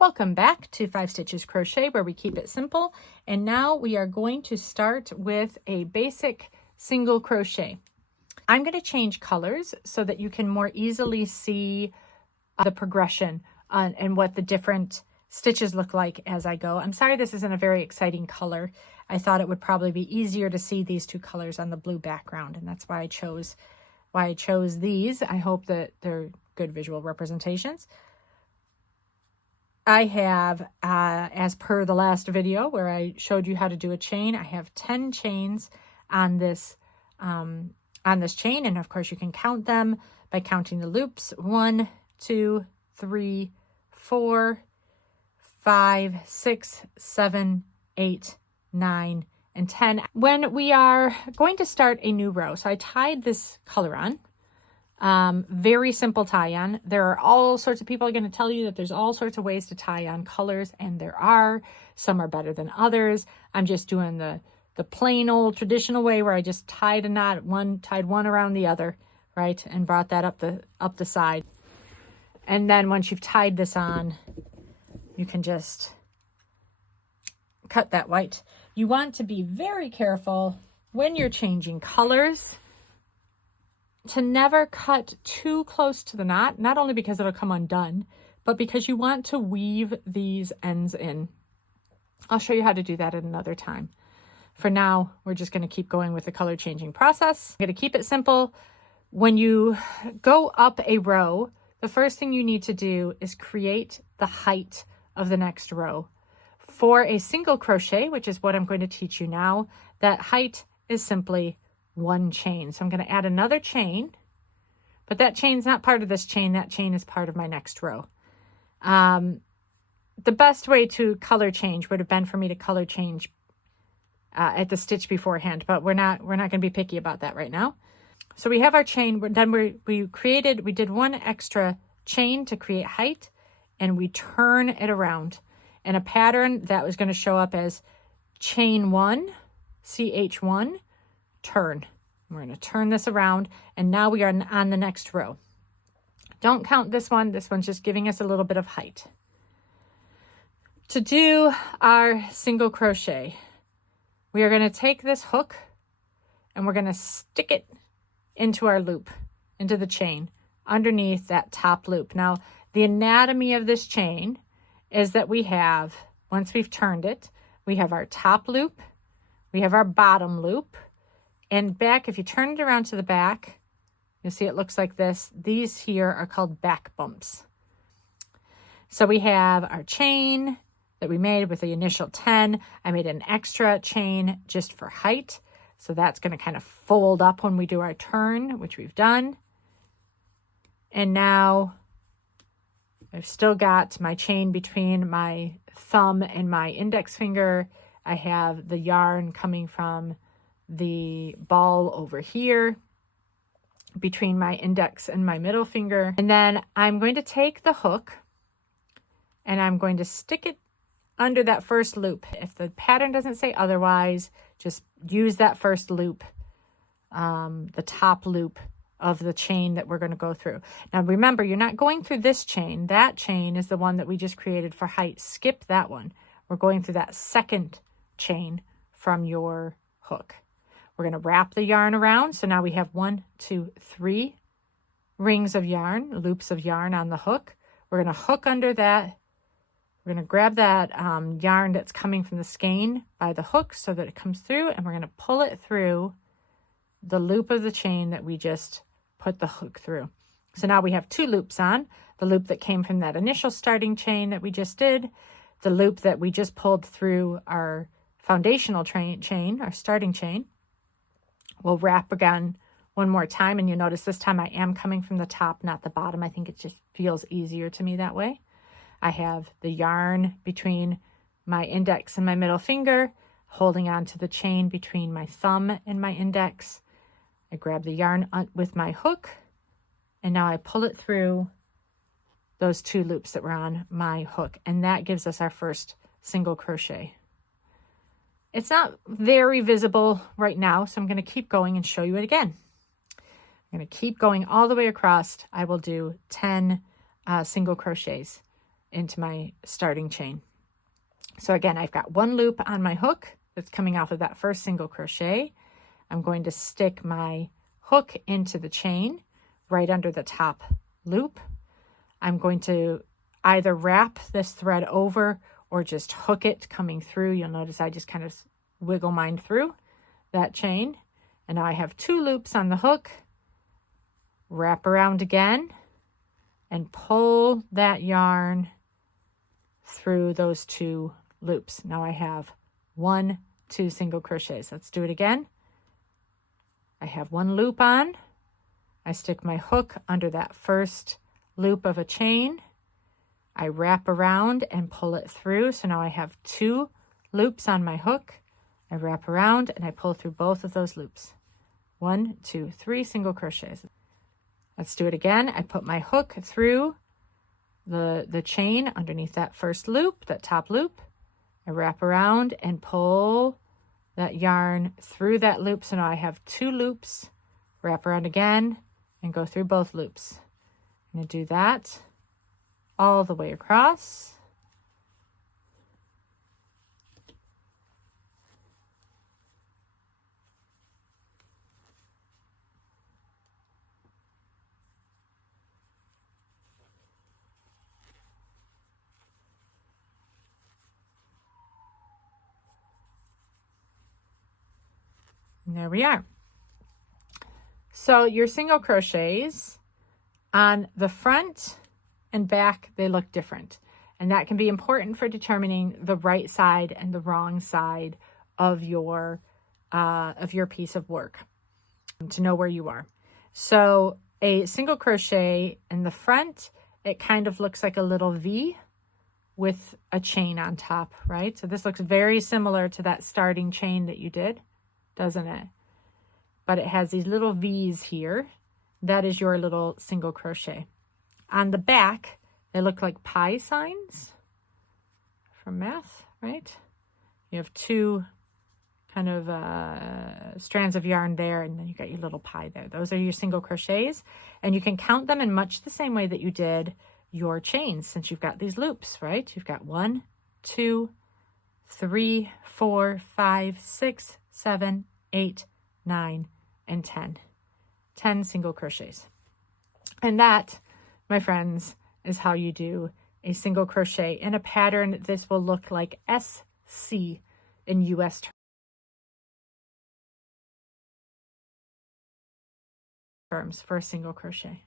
Welcome back to 5 Stitches Crochet, where we keep it simple. And now we are going to start with a basic single crochet. I'm going to change colors so that you can more easily see the progression and what the different stitches look like as I go. I'm sorry this isn't a very exciting color. I thought it would probably be easier to see these two colors on the blue background, and that's why I chose these. I hope that they're good visual representations. I have, as per the last video where I showed you how to do a chain, I have 10 chains on this chain, and of course you can count them by counting the loops. 1, 2, 3, 4, 5, 6, 7, 8, 9, and 10. When we are going to start a new row, so I tied this color on. Very simple tie-on. There are all sorts of people are going to tell you that there's all sorts of ways to tie on colors, and there are. Some are better than others. I'm just doing the plain old traditional way where I just tied a knot, tied one around the other, right, and brought that up the side. And then once you've tied this on, you can just cut that white. You want to be very careful when you're changing colors to never cut too close to the knot, not only because it'll come undone, but because you want to weave these ends in. I'll show you how to do that at another time. For now, we're just going to keep going with the color changing process. I'm going to keep it simple. When you go up a row, the first thing you need to do is create the height of the next row. For a single crochet, which is what I'm going to teach you now, that height is simply 1 chain. So I'm going to add another chain, but that chain's not part of this chain. That chain is part of my next row. The best way to color change would have been for me to color change at the stitch beforehand, but we're not going to be picky about that right now. So we have our chain. Then we did 1 extra chain to create height, and we turn it around in a pattern that was going to show up as chain 1, CH1, turn. We're going to turn this around, and now we are on the next row. Don't count this one. This one's just giving us a little bit of height. To do our single crochet, we are going to take this hook and we're going to stick it into our loop, into the chain, underneath that top loop. Now, the anatomy of this chain is that we have, once we've turned it, we have our top loop, we have our bottom loop, and back, if you turn it around to the back, you'll see it looks like this. These here are called back bumps. So we have our chain that we made with the initial 10. I made an extra chain just for height. So that's going to kind of fold up when we do our turn, which we've done. And now I've still got my chain between my thumb and my index finger. I have the yarn coming from the ball over here between my index and my middle finger. And then I'm going to take the hook and I'm going to stick it under that first loop. If the pattern doesn't say otherwise, just use that first loop, the top loop of the chain that we're going to go through. Now remember, you're not going through this chain. That chain is the one that we just created for height. Skip that one. We're going through that second chain from your hook. We're going to wrap the yarn around. So now we have 1, 2, 3 rings of yarn, loops of yarn on the hook. We're going to hook under that. We're going to grab that yarn that's coming from the skein by the hook so that it comes through, and we're going to pull it through the loop of the chain that we just put the hook through. So now we have 2 loops on, the loop that came from that initial starting chain that we just did, the loop that we just pulled through our foundational chain, our starting chain. We'll wrap again one more time, and you notice this time I am coming from the top, not the bottom. I think it just feels easier to me that way. I have the yarn between my index and my middle finger, holding on to the chain between my thumb and my index. I grab the yarn with my hook, and now I pull it through those 2 loops that were on my hook, and that gives us our first single crochet. It's not very visible right now, so I'm going to keep going and show you it again. I'm going to keep going all the way across. I will do 10 single crochets. into my starting chain. So again, I've got one loop on my hook that's coming off of that first single crochet. I'm going to stick my hook into the chain right under the top loop. I'm going to either wrap this thread over or just hook it coming through. You'll notice I just kind of wiggle mine through that chain. And now I have 2 loops on the hook. Wrap around again and pull that yarn through those 2 loops. Now I have 1, 2 single crochets. Let's do it again. I have 1 loop on. I stick my hook under that first loop of a chain. I wrap around and pull it through. So now I have 2 loops on my hook. I wrap around and I pull through both of those loops. 1, 2, 3 single crochets. Let's do it again. I put my hook through the chain underneath that first loop, that top loop. I wrap around and pull that yarn through that loop. So now I have 2 loops. Wrap around again and go through both loops. I'm going to do that all the way across. And there we are. So your single crochets on the front and back, they look different. And that can be important for determining the right side and the wrong side of your piece of work, to know where you are. So a single crochet in the front, it kind of looks like a little V with a chain on top, right? So this looks very similar to that starting chain that you did, doesn't it? But it has these little V's here. That is your little single crochet. On the back, they look like pi signs from math, right? You have 2 kind of strands of yarn there, and then you got your little pi there. Those are your single crochets, and you can count them in much the same way that you did your chains, since you've got these loops, right? You've got 1, 2, 3, 4, 5, 6, 7, 8, 9, and 10. 10 single crochets. And that, my friends, is how you do a single crochet in a pattern. This will look like SC in US terms for a single crochet.